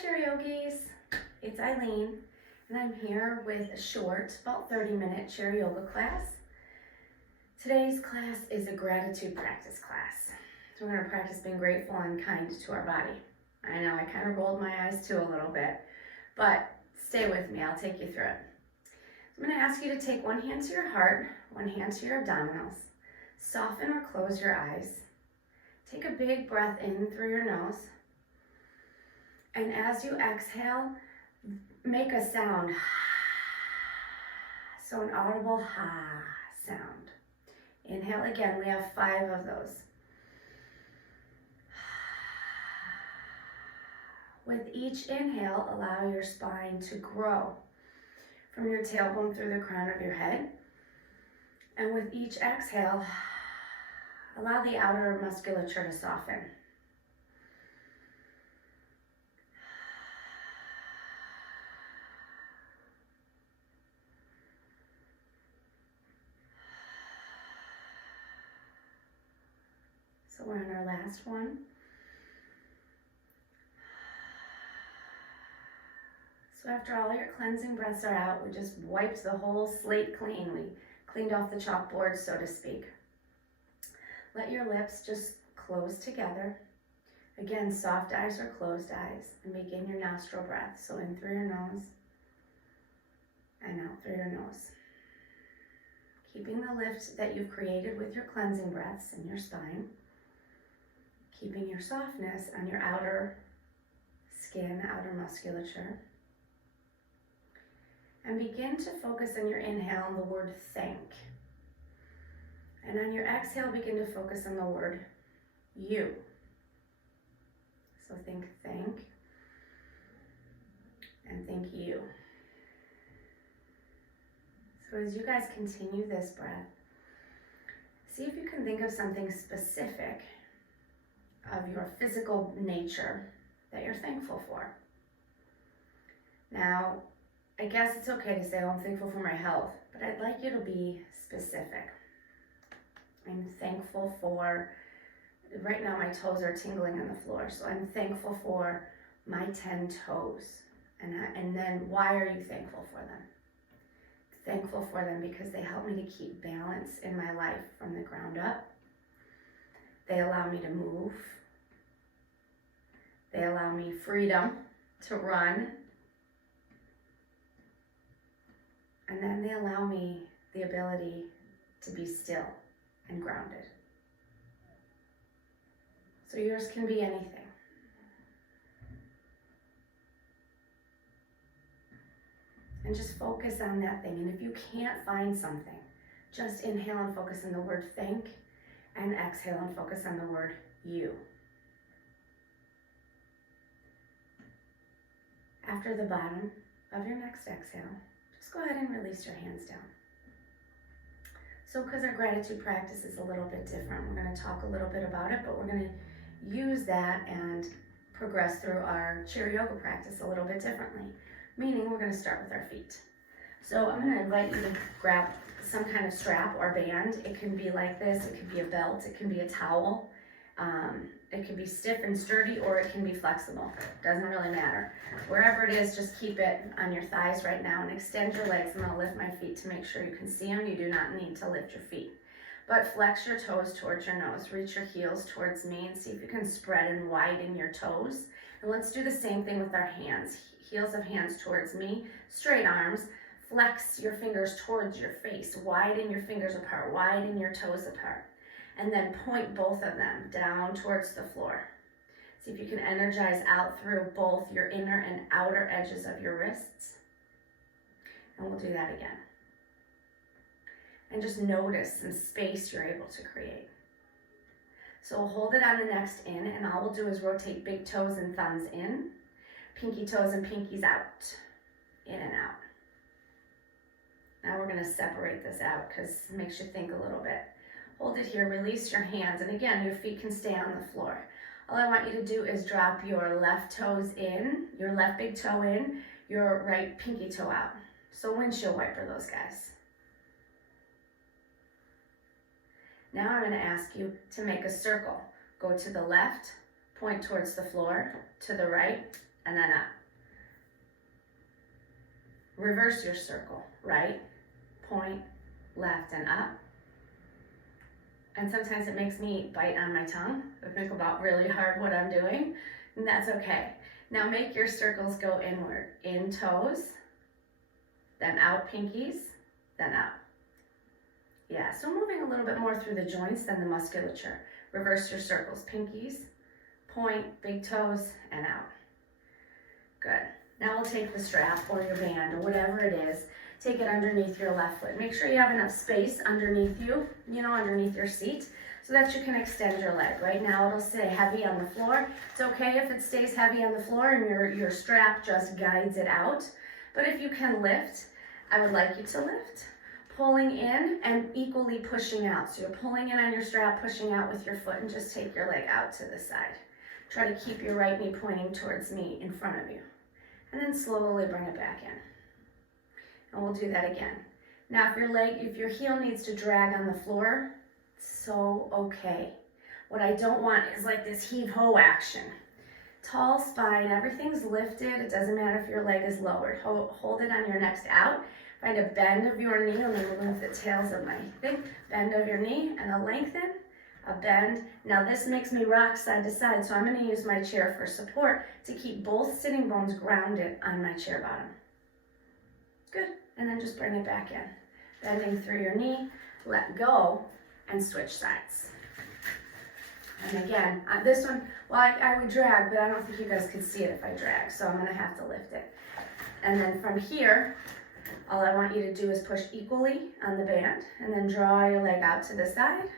Chair Yogis, it's Eileen, and I'm here with a short, about 30-minute chair yoga class. Today's class is a gratitude practice class. So we're going to practice being grateful and kind to our body. I know I kind of rolled my eyes too a little bit, but stay with me, I'll take you through it. I'm going to ask you to take one hand to your heart, one hand to your abdominals. Soften or close your eyes. Take a big breath in through your nose. And as you exhale, make a sound. So an audible ha sound. Inhale again, we have 5 of those. With each inhale, allow your spine to grow from your tailbone through the crown of your head. And with each exhale, allow the outer musculature to soften. So we're on our last one. So after all your cleansing breaths are out, we just wiped the whole slate clean. We cleaned off the chalkboard, so to speak. Let your lips just close together. Again, soft eyes or closed eyes. And begin your nostril breath. So in through your nose and out through your nose. Keeping the lift that you've created with your cleansing breaths in your spine. Keeping your softness on your outer skin, outer musculature. And begin to focus on your inhale on the word thank. And on your exhale, begin to focus on the word you. So think thank and think you. So as you guys continue this breath, see if you can think of something specific of your physical nature that you're thankful for. Now, I guess it's okay to say, oh, I'm thankful for my health, but I'd like you to be specific. I'm thankful for, right now my toes are tingling on the floor, so I'm thankful for my 10 toes. And then why are you thankful for them? Thankful for them because they help me to keep balance in my life from the ground up. They allow me to move. They allow me freedom to run. And then they allow me the ability to be still and grounded. So yours can be anything. And just focus on that thing. And if you can't find something, just inhale and focus on the word thank, and exhale and focus on the word you. After the bottom of your next exhale, just go ahead and release your hands down. So because our gratitude practice is a little bit different, we're going to talk a little bit about it, but we're going to use that and progress through our chair yoga practice a little bit differently. Meaning we're going to start with our feet. So I'm going to invite you to grab some kind of strap or band. It can be like this, it can be a belt, it can be a towel. It can be stiff and sturdy, or it can be flexible. Doesn't really matter. Wherever it is, just keep it on your thighs right now and extend your legs. I'm going to lift my feet to make sure you can see them. You do not need to lift your feet. But flex your toes towards your nose. Reach your heels towards me and see if you can spread and widen your toes. And let's do the same thing with our hands. Heels of hands towards me, straight arms. Flex your fingers towards your face. Widen your fingers apart. Widen your toes apart. And then point both of them down towards the floor. See if you can energize out through both your inner and outer edges of your wrists. And we'll do that again. And just notice some space you're able to create. So we'll hold it on the next in, and all we'll do is rotate big toes and thumbs in, pinky toes and pinkies out, in and out. Now we're going to separate this out because it makes you think a little bit. Hold it here, release your hands, and again, your feet can stay on the floor. All I want you to do is drop your left toes in, your left big toe in, your right pinky toe out. So windshield wiper those guys. Now I'm going to ask you to make a circle. Go to the left, point towards the floor, to the right, and then up. Reverse your circle, right, point, left, and up. And sometimes it makes me bite on my tongue. I think about really hard what I'm doing, and that's okay. Now make your circles go inward. In toes, then out pinkies, then up. Yeah, so moving a little bit more through the joints than the musculature. Reverse your circles, pinkies, point, big toes, and out. Good. Now we'll take the strap or your band or whatever it is, take it underneath your left foot. Make sure you have enough space underneath you, underneath your seat, so that you can extend your leg. Right now it'll stay heavy on the floor. It's okay if it stays heavy on the floor and your strap just guides it out. But if you can lift, I would like you to lift, pulling in and equally pushing out. So you're pulling in on your strap, pushing out with your foot, and just take your leg out to the side. Try to keep your right knee pointing towards me in front of you. And then slowly bring it back in. And we'll do that again. Now if your heel needs to drag on the floor, so okay. What I don't want is like this heave-ho action. Tall spine, everything's lifted. It doesn't matter if your leg is lowered. Hold it on your next out. Find a bend of your knee. Let me move the tails of my thing. Bend of your knee and a lengthen. A bend. Now this makes me rock side to side, so I'm going to use my chair for support to keep both sitting bones grounded on my chair bottom. Good. And then just bring it back in. Bending through your knee, let go, and switch sides. And again, this one, well, I would drag, but I don't think you guys could see it if I drag, so I'm going to have to lift it. And then from here, all I want you to do is push equally on the band, and then draw your leg out to the side,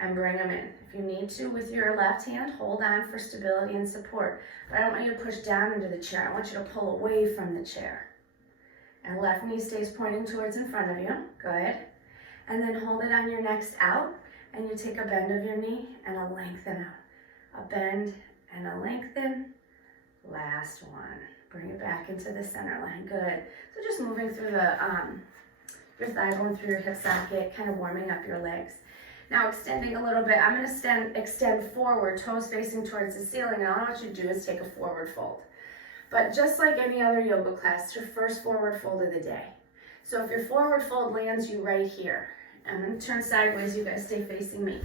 and bring them in. If you need to, with your left hand, hold on for stability and support. But I don't want you to push down into the chair. I want you to pull away from the chair. And left knee stays pointing towards in front of you. Good. And then hold it on your next out, and you take a bend of your knee and a lengthen out. A bend and a lengthen. Last one. Bring it back into the center line. Good. So just moving through your thigh bone, through your hip socket, kind of warming up your legs. Now extending a little bit, I'm going to extend forward, toes facing towards the ceiling, and all I want you to do is take a forward fold. But just like any other yoga class, it's your first forward fold of the day. So if your forward fold lands you right here, I'm going to turn sideways, you guys stay facing me.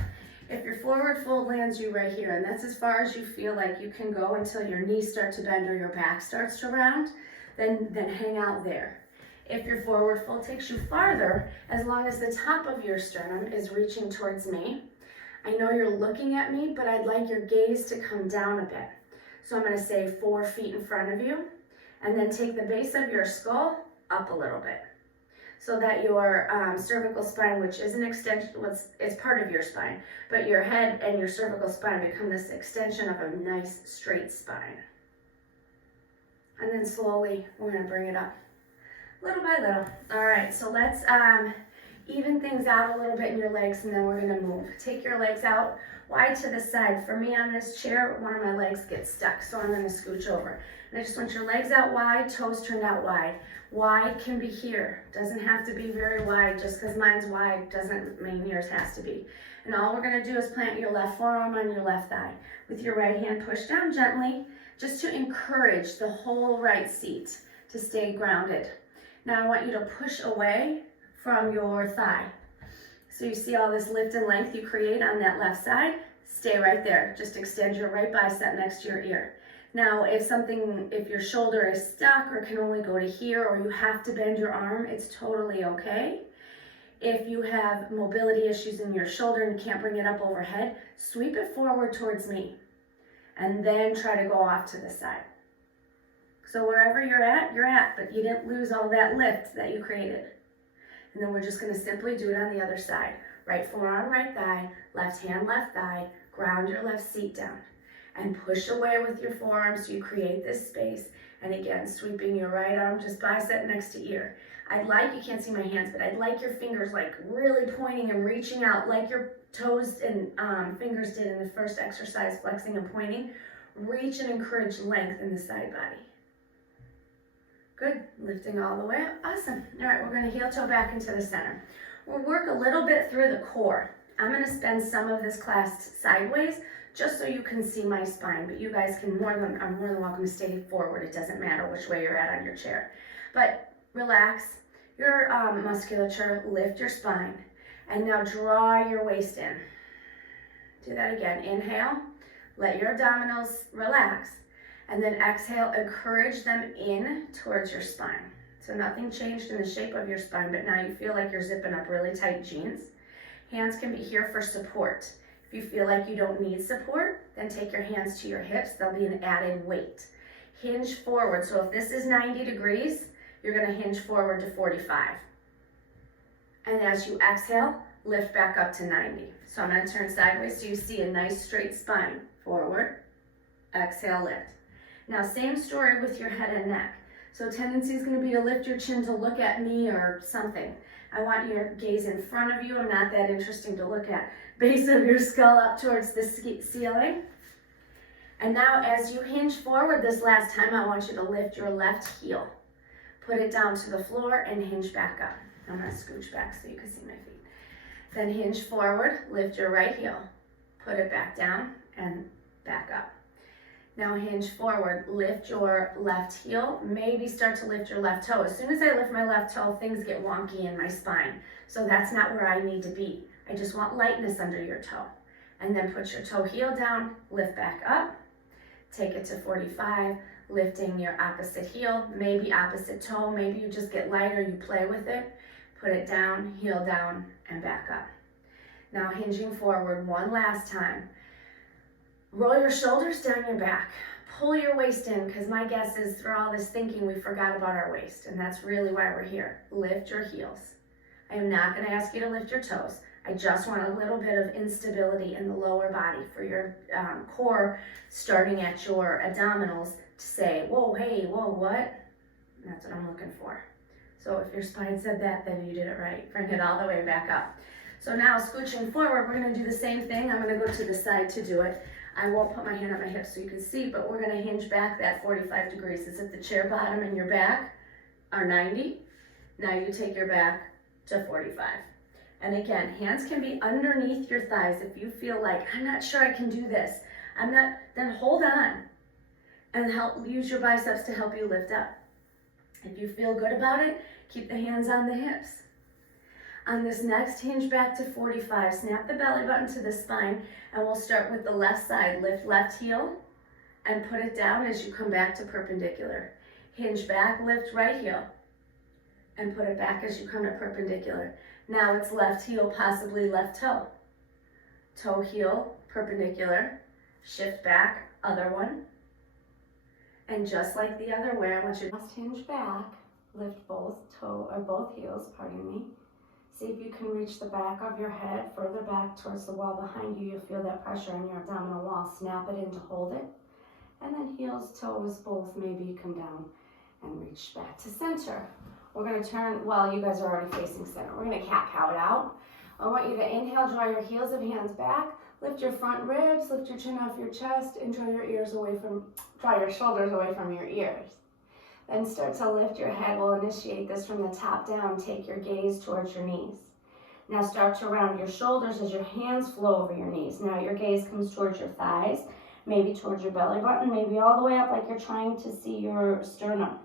If your forward fold lands you right here, and that's as far as you feel like you can go until your knees start to bend or your back starts to round, then hang out there. If your forward fold takes you farther, as long as the top of your sternum is reaching towards me, I know you're looking at me, but I'd like your gaze to come down a bit. So I'm going to say 4 feet in front of you, and then take the base of your skull up a little bit, so that your cervical spine, which is an extension, it's part of your spine, but your head and your cervical spine become this extension of a nice straight spine. And then slowly, we're going to bring it up. Little by little. All right, so let's even things out a little bit in your legs, and then we're going to move. Take your legs out wide to the side. For me on this chair, one of my legs gets stuck, so I'm going to scooch over. And I just want your legs out wide, toes turned out wide. Wide can be here. Doesn't have to be very wide. Just because mine's wide doesn't mean yours has to be. And all we're going to do is plant your left forearm on your left thigh. With your right hand, push down gently, just to encourage the whole right seat to stay grounded. Now I want you to push away from your thigh. So you see all this lift and length you create on that left side? Stay right there. Just extend your right bicep next to your ear. Now if your shoulder is stuck or can only go to here, or you have to bend your arm, it's totally okay. If you have mobility issues in your shoulder and you can't bring it up overhead, sweep it forward towards me, and then try to go off to the side. So wherever you're at, but you didn't lose all that lift that you created. And then we're just going to simply do it on the other side. Right forearm, right thigh, left hand, left thigh, ground your left seat down. And push away with your forearm so you create this space. And again, sweeping your right arm, just bicep next to ear. You can't see my hands, but I'd like your fingers like really pointing and reaching out like your toes and fingers did in the first exercise, flexing and pointing. Reach and encourage length in the side body. Good, lifting all the way up, awesome. All right, we're gonna heel toe back into the center. We'll work a little bit through the core. I'm gonna spend some of this class sideways, just so you can see my spine, but you guys are more than welcome to stay forward. It doesn't matter which way you're at on your chair. But relax your musculature, lift your spine, and now draw your waist in. Do that again. Inhale, let your abdominals relax, and then exhale, encourage them in towards your spine. So nothing changed in the shape of your spine, but now you feel like you're zipping up really tight jeans. Hands can be here for support. If you feel like you don't need support, then take your hands to your hips. They'll be an added weight. Hinge forward. So if this is 90 degrees, you're going to hinge forward to 45. And as you exhale, lift back up to 90. So I'm going to turn sideways so you see a nice straight spine. Forward, exhale, lift. Now same story with your head and neck. So tendency is going to be to lift your chin to look at me or something. I want your gaze in front of you. I'm not that interesting to look at. Base of your skull up towards the ceiling. And now as you hinge forward this last time, I want you to lift your left heel. Put it down to the floor and hinge back up. I'm going to scooch back so you can see my feet. Then hinge forward, lift your right heel. Put it back down and back up. Now hinge forward, lift your left heel, maybe start to lift your left toe. As soon as I lift my left toe, things get wonky in my spine. So that's not where I need to be. I just want lightness under your toe. And then put your toe heel down, lift back up, take it to 45, lifting your opposite heel, maybe opposite toe, maybe you just get lighter, you play with it. Put it down, heel down, and back up. Now hinging forward one last time. Roll your shoulders down your back. Pull your waist in, because my guess is through all this thinking we forgot about our waist, and that's really why we're here. Lift your heels. I am not going to ask you to lift your toes. I just want a little bit of instability in the lower body for your core, starting at your abdominals, to say, whoa, hey, whoa, what? And that's what I'm looking for. So if your spine said that, then you did it right. Bring it all the way back up. So now scooching forward, we're going to do the same thing. I'm going to go to the side to do it. I won't put my hand on my hip so you can see, but we're going to hinge back that 45 degrees. As if the chair bottom and your back are 90. Now you take your back to 45. And again, hands can be underneath your thighs. If you feel like, I'm not sure I can do this, then hold on and use your biceps to help you lift up. If you feel good about it, keep the hands on the hips. On this next hinge back to 45, snap the belly button to the spine, and we'll start with the left side. Lift left heel and put it down as you come back to perpendicular. Hinge back, lift right heel, and put it back as you come to perpendicular. Now it's left heel, possibly left toe. Toe heel, perpendicular. Shift back, other one. And just like the other way, I want you to just hinge back, lift both heels, pardon me. See if you can reach the back of your head further back towards the wall behind you. You'll feel that pressure on your abdominal wall. Snap it in to hold it. And then heels, toes, both maybe come down and reach back to center. We're going to turn, well, you guys are already facing center. We're going to cat-cow it out. I want you to inhale, draw your heels of hands back. Lift your front ribs, lift your chin off your chest, and draw your shoulders away from your ears. Then start to lift your head. We'll initiate this from the top down. Take your gaze towards your knees. Now start to round your shoulders as your hands flow over your knees. Now your gaze comes towards your thighs, maybe towards your belly button, maybe all the way up like you're trying to see your sternum.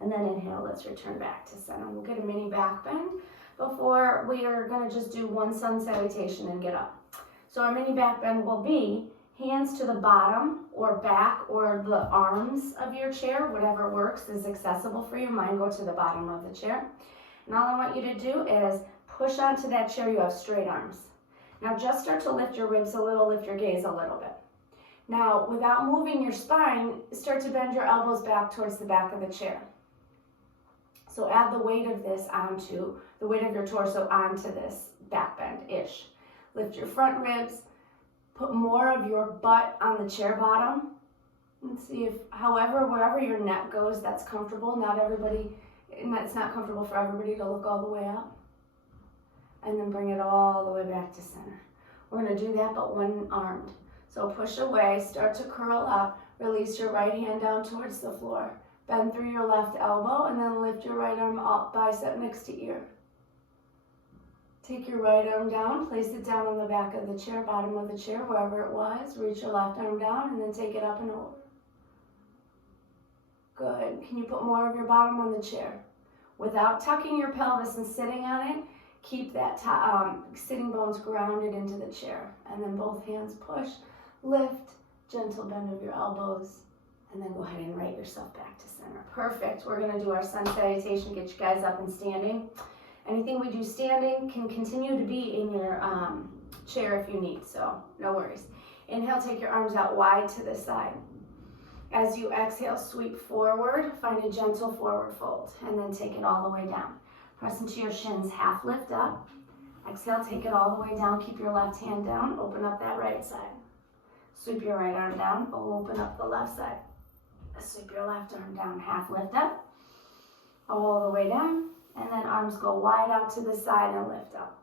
And then inhale, let's return back to center. We'll get a mini back bend before we are going to just do one sun salutation and get up. So our mini back bend will be hands to the bottom or back or the arms of your chair, whatever works is accessible for you. Mine go to the bottom of the chair. And all I want you to do is push onto that chair. You have straight arms. Now just start to lift your ribs a little, lift your gaze a little bit. Now without moving your spine, start to bend your elbows back towards the back of the chair. So add the weight of this onto, the weight of your torso onto this back bend-ish. Lift your front ribs, put more of your butt on the chair bottom, and see if, wherever your neck goes, that's comfortable. And it's not comfortable for everybody to look all the way up. And then bring it all the way back to center. We're gonna do that, but one-armed. So push away, start to curl up, release your right hand down towards the floor. Bend through your left elbow and then lift your right arm up, bicep next to ear. Take your right arm down, place it down on the back of the chair, bottom of the chair, wherever it was. Reach your left arm down and then take it up and over. Good. Can you put more of your bottom on the chair? Without tucking your pelvis and sitting on it, keep that sitting bones grounded into the chair. And then both hands push, lift, gentle bend of your elbows, and then go ahead and right yourself back to center. Perfect. We're going to do our sun salutation, get you guys up and standing. Anything we do standing can continue to be in your chair if you need, so no worries. Inhale, take your arms out wide to the side. As you exhale, sweep forward, find a gentle forward fold, and then take it all the way down. Press into your shins, half lift up. Exhale, take it all the way down, keep your left hand down, open up that right side. Sweep your right arm down, open up the left side. Sweep your left arm down, half lift up, all the way down, and then arms go wide out to the side and lift up.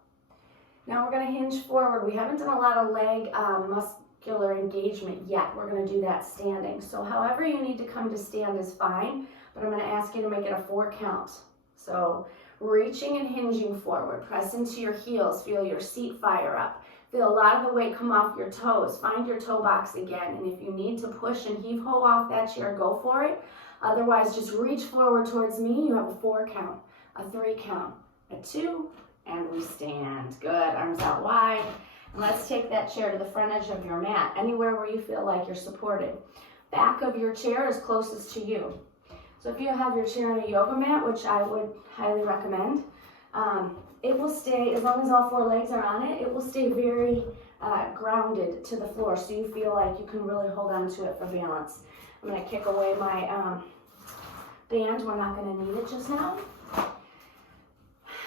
Now we're going to hinge forward. We haven't done a lot of leg muscular engagement yet. We're going to do that standing. So however you need to come to stand is fine, but I'm going to ask you to make it a 4 count. So reaching and hinging forward, press into your heels, feel your seat fire up. Feel a lot of the weight come off your toes. Find your toe box again, and if you need to push and heave-ho off that chair, go for it. Otherwise, just reach forward towards me. You have a 4 count, a 3 count, a 2, and we stand. Good, arms out wide. And let's take that chair to the front edge of your mat, anywhere where you feel like you're supported. Back of your chair is closest to you. So if you have your chair on a yoga mat, which I would highly recommend, it will stay, as long as all 4 legs are on it, it will stay very grounded to the floor, so you feel like you can really hold on to it for balance. I'm going to kick away my band. We're not going to need it just now.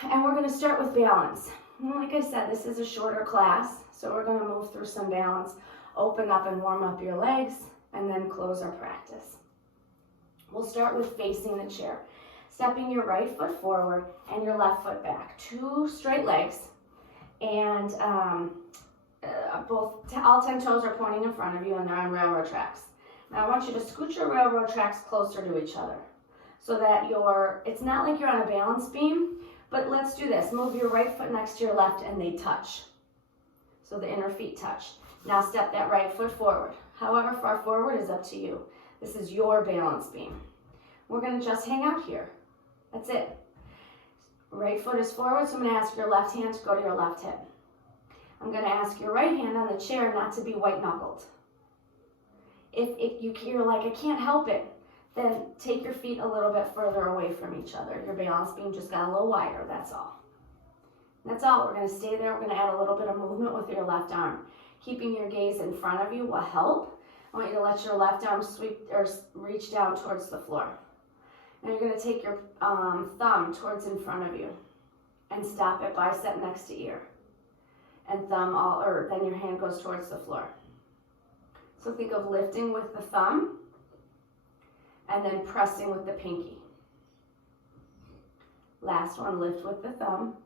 And we're going to start with balance. And like I said, this is a shorter class, so we're going to move through some balance. Open up and warm up your legs, and then close our practice. We'll start with facing the chair. Stepping your right foot forward and your left foot back. 2 straight legs, and all 10 toes are pointing in front of you, and they're on railroad tracks. Now I want you to scoot your railroad tracks closer to each other, so that it's not like you're on a balance beam, but let's do this. Move your right foot next to your left, and they touch. So the inner feet touch. Now step that right foot forward. However far forward is up to you. This is your balance beam. We're going to just hang out here. That's it. Right foot is forward, so I'm going to ask your left hand to go to your left hip. I'm going to ask your right hand on the chair not to be white-knuckled. If you're like, I can't help it, then take your feet a little bit further away from each other. Your balance beam just got a little wider, that's all. That's all. We're going to stay there. We're going to add a little bit of movement with your left arm. Keeping your gaze in front of you will help. I want you to let your left arm sweep or reach down towards the floor. Now you're going to take your thumb towards in front of you and stop at bicep next to ear. And then your hand goes towards the floor. So think of lifting with the thumb and then pressing with the pinky. Last one, lift with the thumb.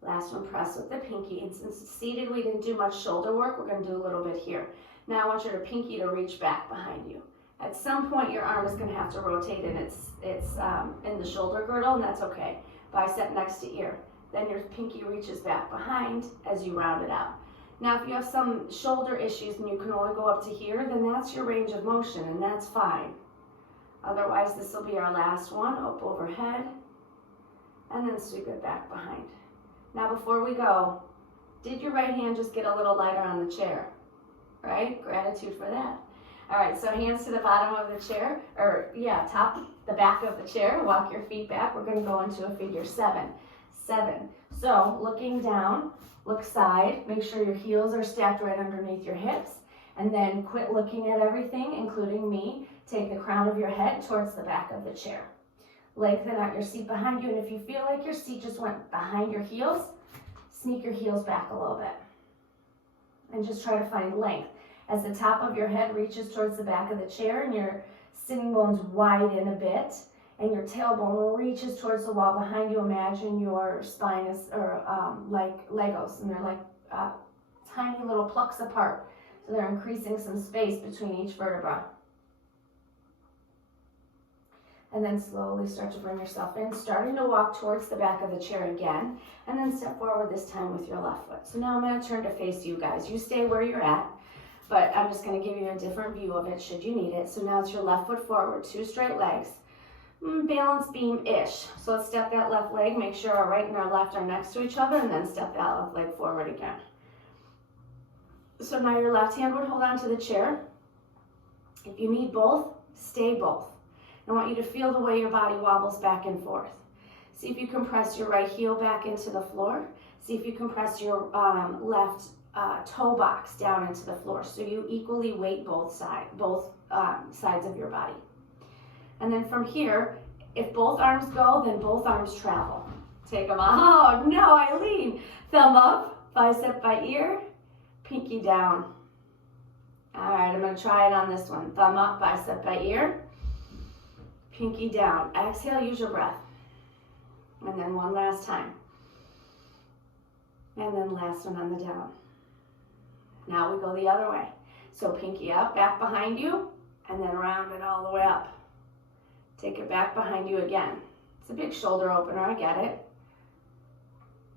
Last one, press with the pinky. And since it's seated, we didn't do much shoulder work. We're going to do a little bit here. Now I want your pinky to reach back behind you. At some point, your arm is going to have to rotate, and it's in the shoulder girdle, and that's okay. Bicep next to ear. Then your pinky reaches back behind as you round it out. Now, if you have some shoulder issues and you can only go up to here, then that's your range of motion, and that's fine. Otherwise, this will be our last one, up overhead, and then sweep it back behind. Now, before we go, did your right hand just get a little lighter on the chair? Right? Gratitude for that. All right, so hands to the bottom of the chair, the back of the chair. Walk your feet back. We're going to go into a figure 7. So looking down, look side. Make sure your heels are stacked right underneath your hips. And then quit looking at everything, including me. Take the crown of your head towards the back of the chair. Lengthen out your seat behind you. And if you feel like your seat just went behind your heels, sneak your heels back a little bit. And just try to find length. As the top of your head reaches towards the back of the chair and your sitting bones widen a bit and your tailbone reaches towards the wall behind you, imagine your spine is like Legos, and they're like tiny little plucks apart. So they're increasing some space between each vertebra. And then slowly start to bring yourself in, starting to walk towards the back of the chair again, and then step forward this time with your left foot. So now I'm going to turn to face you guys. You stay where you're at, but I'm just going to give you a different view of it should you need it. So now it's your left foot forward, 2 straight legs, balance beam-ish. So let's step that left leg, make sure our right and our left are next to each other, and then step that left leg forward again. So now your left hand would hold on to the chair. If you need both, stay both. I want you to feel the way your body wobbles back and forth. See if you can press your right heel back into the floor. See if you can press your left toe box down into the floor so you equally weight both sides of your body. And then from here, if both arms go, then both arms travel. Take them out. Oh no, Eileen. Thumb up, bicep by ear, pinky down. All right, I'm going to try it on this one. Thumb up, bicep by ear. Pinky down. Exhale, use your breath. And then one last time. And then last one on the down. Now we go the other way. So pinky up, back behind you, and then round it all the way up. Take it back behind you again. It's a big shoulder opener, I get it.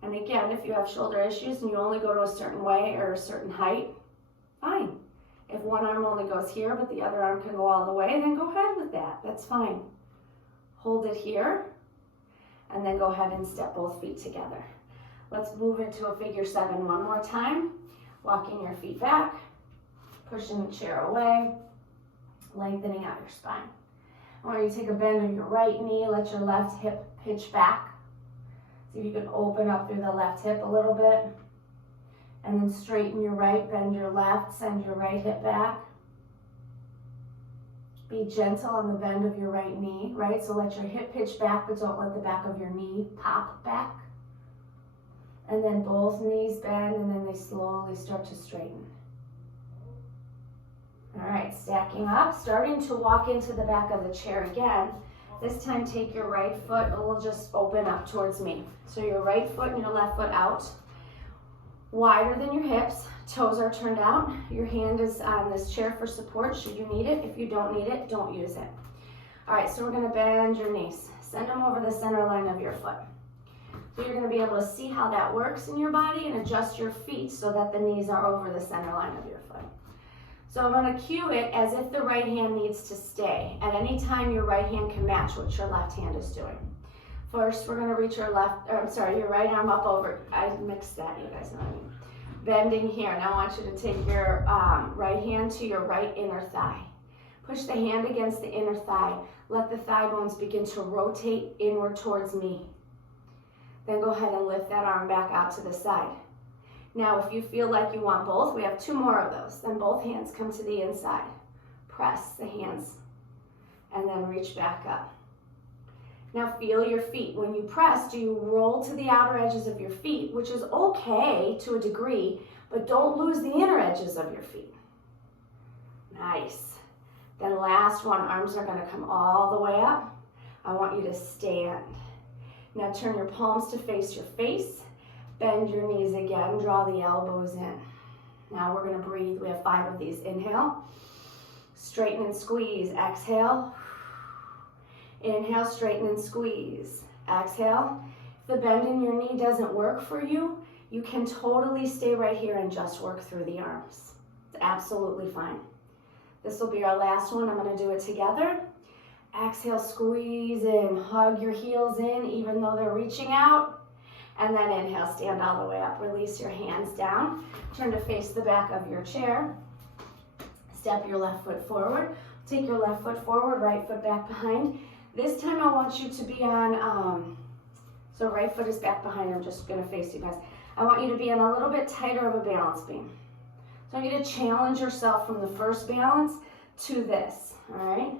And again, if you have shoulder issues and you only go to a certain way or a certain height, fine. If one arm only goes here, but the other arm can go all the way, then go ahead with that. That's fine. Hold it here, and then go ahead and step both feet together. Let's move into a figure 7 one more time. Walking your feet back, pushing the chair away, lengthening out your spine. I want you to take a bend of your right knee, let your left hip pitch back. See if you can open up through the left hip a little bit. And then straighten your right, bend your left, send your right hip back. Be gentle on the bend of your right knee, right? So let your hip pitch back, but don't let the back of your knee pop back. And then both knees bend, and then they slowly start to straighten. All right, stacking up, starting to walk into the back of the chair again. This time take your right foot, it will just open up towards me. So your right foot and your left foot out. Wider than your hips, toes are turned out. Your hand is on this chair for support should you need it. If you don't need it, don't use it. All right, so we're gonna bend your knees. Send them over the center line of your foot. So you're gonna be able to see how that works in your body and adjust your feet so that the knees are over the center line of your foot. So I'm gonna cue it as if the right hand needs to stay. At any time, your right hand can match what your left hand is doing. First, we're gonna reach your your right arm up over. I mixed that, you guys know what I mean. Bending here. Now I want you to take your right hand to your right inner thigh. Push the hand against the inner thigh. Let the thigh bones begin to rotate inward towards me. Then go ahead and lift that arm back out to the side. Now, if you feel like you want both, we have 2 more of those. Then both hands come to the inside. Press the hands and then reach back up. Now feel your feet. When you press, do you roll to the outer edges of your feet, which is okay to a degree, but don't lose the inner edges of your feet. Nice. Then last one, arms are gonna come all the way up. I want you to stand. Now turn your palms to face your face. Bend your knees again, draw the elbows in. Now we're gonna breathe. We have 5 of these. Inhale, straighten and squeeze. Exhale. Inhale, straighten and squeeze. Exhale. If the bend in your knee doesn't work for you, you can totally stay right here and just work through the arms. It's absolutely fine. This will be our last one. I'm gonna do it together. Exhale, squeeze in, hug your heels in even though they're reaching out. And then inhale, stand all the way up. Release your hands down. Turn to face the back of your chair. Step your left foot forward. Take your left foot forward, right foot back behind. This time I want you to be on, so right foot is back behind. I'm just gonna face you guys. I want you to be on a little bit tighter of a balance beam. So I want you to challenge yourself from the first balance to this, all right?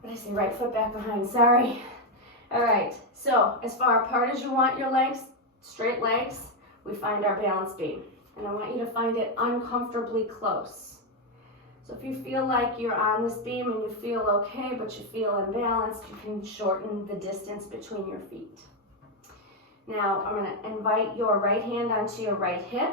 What did I say, right foot back behind, sorry. All right, so as far apart as you want your legs, straight legs, we find our balance beam. And I want you to find it uncomfortably close. So if you feel like you're on this beam and you feel okay, but you feel imbalanced, you can shorten the distance between your feet. Now, I'm gonna invite your right hand onto your right hip.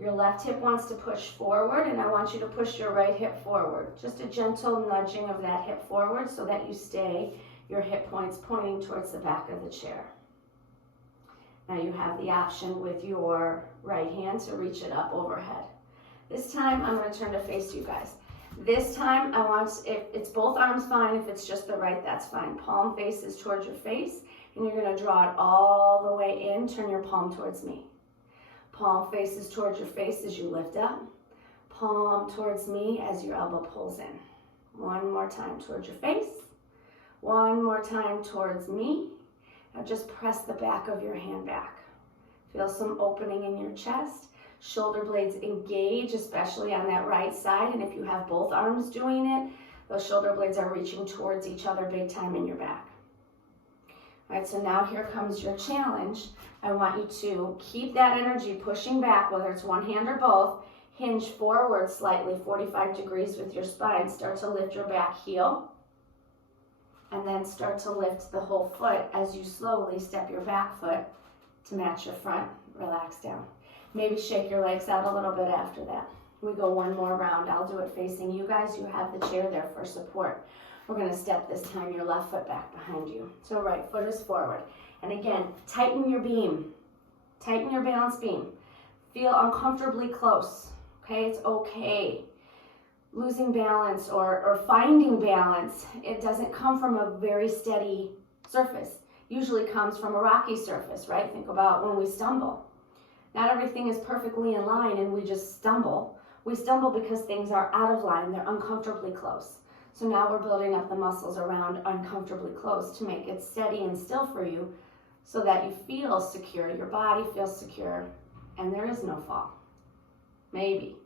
Your left hip wants to push forward, and I want you to push your right hip forward. Just a gentle nudging of that hip forward so that you stay your hip points pointing towards the back of the chair. Now you have the option with your right hand to reach it up overhead. This time I'm going to turn to face you guys. This time I want, if it's both arms fine, if it's just the right, that's fine. Palm faces towards your face, and you're going to draw it all the way in. Turn your palm towards me. Palm faces towards your face as you lift up. Palm towards me as your elbow pulls in. One more time towards your face. One more time towards me. Now just press the back of your hand back. Feel some opening in your chest. Shoulder blades engage, especially on that right side. And if you have both arms doing it, those shoulder blades are reaching towards each other big time in your back. All right, so now here comes your challenge. I want you to keep that energy pushing back, whether it's one hand or both. Hinge forward slightly, 45 degrees with your spine. Start to lift your back heel. And then start to lift the whole foot as you slowly step your back foot to match your front. Relax down. Maybe shake your legs out a little bit after that. We go one more round. I'll do it facing you guys. You have the chair there for support. We're going to step this time your left foot back behind you. So right foot is forward. And again, tighten your beam. Tighten your balance beam. Feel uncomfortably close. Okay, it's okay. Losing balance or finding balance, it doesn't come from a very steady surface. Usually comes from a rocky surface, right? Think about when we stumble. Not everything is perfectly in line and we just stumble. We stumble because things are out of line. They're uncomfortably close. So now we're building up the muscles around uncomfortably close to make it steady and still for you so that you feel secure, your body feels secure, and there is no fall. Maybe.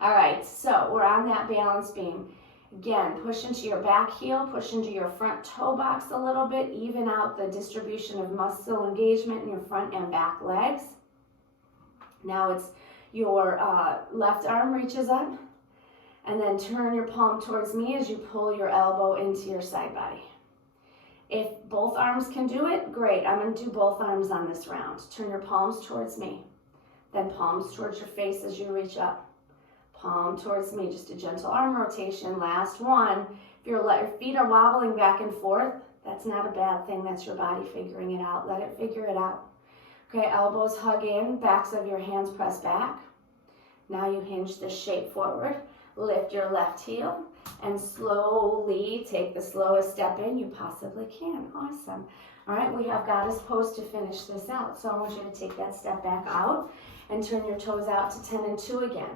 All right, so we're on that balance beam. Again, push into your back heel, push into your front toe box a little bit, even out the distribution of muscle engagement in your front and back legs. Now it's your left arm reaches up, and then turn your palm towards me as you pull your elbow into your side body. If both arms can do it, great. I'm going to do both arms on this round. Turn your palms towards me, then palms towards your face as you reach up. Palm towards me, just a gentle arm rotation. Last one. If your feet are wobbling back and forth, that's not a bad thing. That's your body figuring it out. Let it figure it out. Okay, elbows hug in, backs of your hands press back. Now you hinge this shape forward. Lift your left heel and slowly take the slowest step in you possibly can. Awesome. All right, we have goddess pose to finish this out. So I want you to take that step back out and turn your toes out to 10 and 2 again.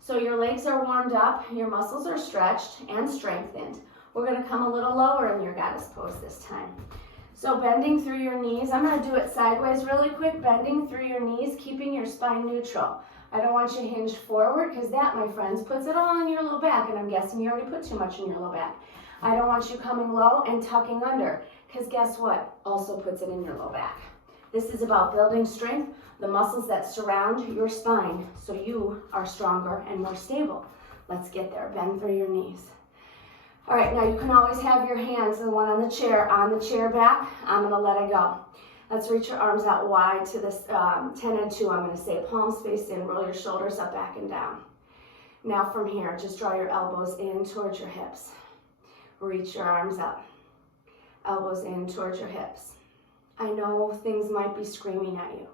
So your legs are warmed up, your muscles are stretched and strengthened. We're going to come a little lower in your goddess pose this time. So bending through your knees, I'm going to do it sideways really quick, bending through your knees, keeping your spine neutral. I don't want you to hinge forward because that, my friends, puts it all in your low back, and I'm guessing you already put too much in your low back. I don't want you coming low and tucking under because guess what? Also puts it in your low back. This is about building strength, the muscles that surround your spine so you are stronger and more stable. Let's get there. Bend through your knees. All right, now you can always have your hands, the one on the chair back. I'm going to let it go. Let's reach your arms out wide to this 10 and 2. I'm going to say palms face in, roll your shoulders up, back and down. Now from here, just draw your elbows in towards your hips. Reach your arms up. Elbows in towards your hips. I know things might be screaming at you,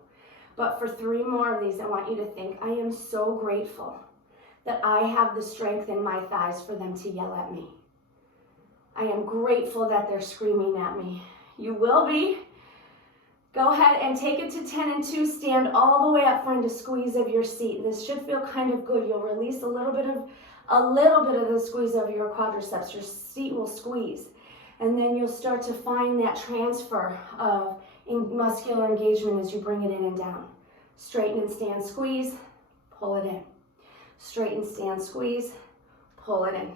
but for 3 more of these, I want you to think, I am so grateful that I have the strength in my thighs for them to yell at me. I am grateful that they're screaming at me. You will be. Go ahead and take it to 10 and 2. Stand all the way up, find a squeeze of your seat. This should feel kind of good. You'll release a little bit of the squeeze of your quadriceps. Your seat will squeeze. And then you'll start to find that transfer of muscular engagement as you bring it in and down. Straighten and stand, squeeze, pull it in. Straighten, stand, squeeze, pull it in.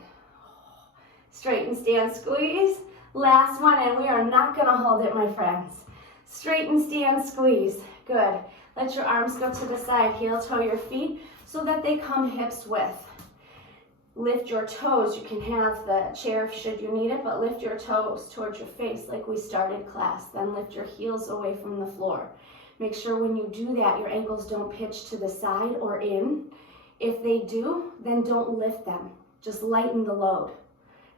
Straighten, stand, squeeze. Last one, and we are not going to hold it, my friends. Straighten, stand, squeeze. Good. Let your arms go to the side. Heel toe your feet so that they come hips width. Lift your toes. You can have the chair should you need it, but lift your toes towards your face like we started class. Then lift your heels away from the floor. Make sure when you do that, your ankles don't pitch to the side or in. If they do, then don't lift them. Just lighten the load.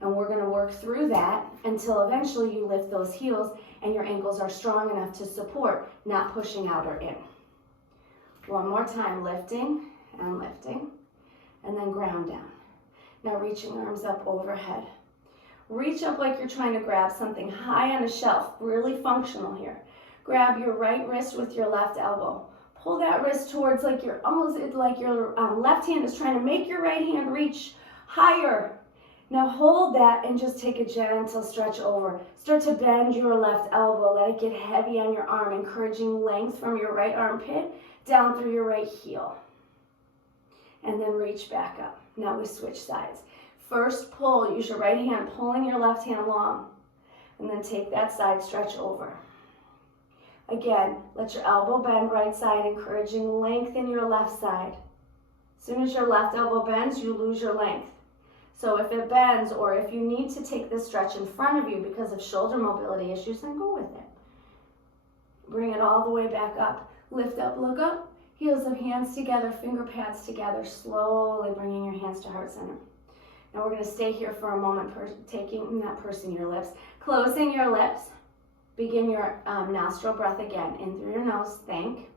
And we're gonna work through that until eventually you lift those heels and your ankles are strong enough to support, not pushing out or in. One more time, lifting, and then ground down. Now reaching arms up overhead. Reach up like you're trying to grab something high on a shelf, really functional here. Grab your right wrist with your left elbow. Pull that wrist towards like you're almost like your left hand is trying to make your right hand reach higher. Now hold that and just take a gentle stretch over. Start to bend your left elbow. Let it get heavy on your arm, encouraging length from your right armpit down through your right heel. And then reach back up. Now we switch sides. First pull, use your right hand, pulling your left hand long. And then take that side stretch over. Again, let your elbow bend right side, encouraging length in your left side. As soon as your left elbow bends, you lose your length. So if it bends, or if you need to take this stretch in front of you because of shoulder mobility issues, then go with it. Bring it all the way back up. Lift up, look up. Heels of hands together, finger pads together, slowly bringing your hands to heart center. Now we're going to stay here for a moment, pursing your lips, closing your lips. Begin your nostril breath again. In through your nose, think.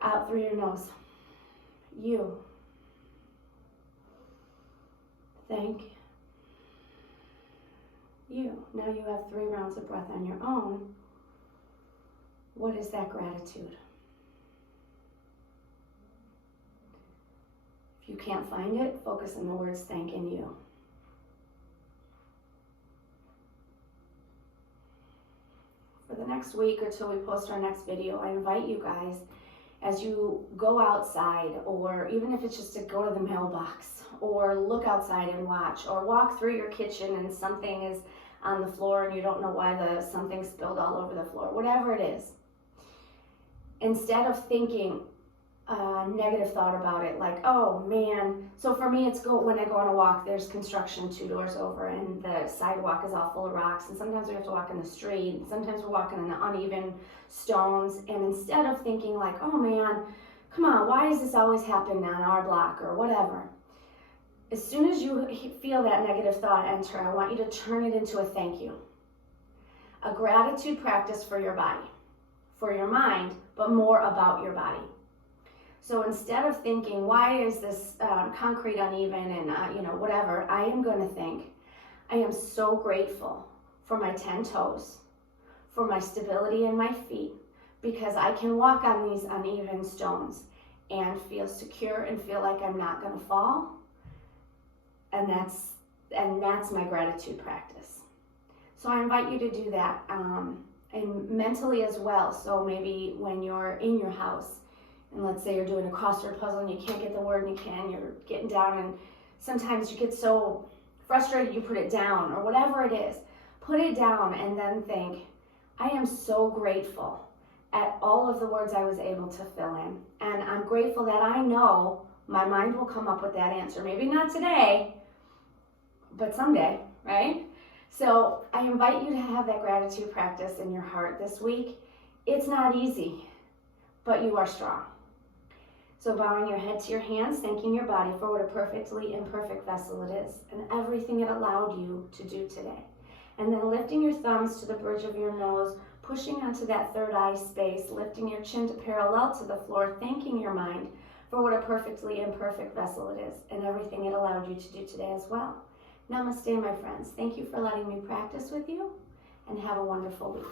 Out through your nose. You. Think. You. Now you have 3 rounds of breath on your own. What is that gratitude? If you can't find it, focus on the words thank and you. For the next week or till we post our next video, I invite you guys, as you go outside, or even if it's just to go to the mailbox, or look outside and watch, or walk through your kitchen and something is on the floor and you don't know why something spilled all over the floor, whatever it is. Instead of thinking a negative thought about it, like, oh man, so for me it's when I go on a walk, there's construction 2 doors over and the sidewalk is all full of rocks, and sometimes we have to walk in the street, and sometimes we're walking on uneven stones, and instead of thinking like, oh man, come on, why does this always happen on our block or whatever, as soon as you feel that negative thought enter, I want you to turn it into a thank you. A gratitude practice for your body, for your mind, but more about your body. So instead of thinking, why is this concrete uneven and whatever, I am going to think, I am so grateful for my 10 toes, for my stability in my feet, because I can walk on these uneven stones and feel secure and feel like I'm not going to fall. And that's my gratitude practice. So I invite you to do that, and mentally as well. So maybe when you're in your house, and let's say you're doing a crossword puzzle and you can't get the word and you're getting down, and sometimes you get so frustrated you put it down, or whatever it is, put it down and then think, I am so grateful at all of the words I was able to fill in. And I'm grateful that I know my mind will come up with that answer. Maybe not today, but someday, right? So I invite you to have that gratitude practice in your heart this week. It's not easy, but you are strong. So bowing your head to your hands, thanking your body for what a perfectly imperfect vessel it is and everything it allowed you to do today. And then lifting your thumbs to the bridge of your nose, pushing onto that third eye space, lifting your chin to parallel to the floor, thanking your mind for what a perfectly imperfect vessel it is and everything it allowed you to do today as well. Namaste, my friends. Thank you for letting me practice with you, and have a wonderful week.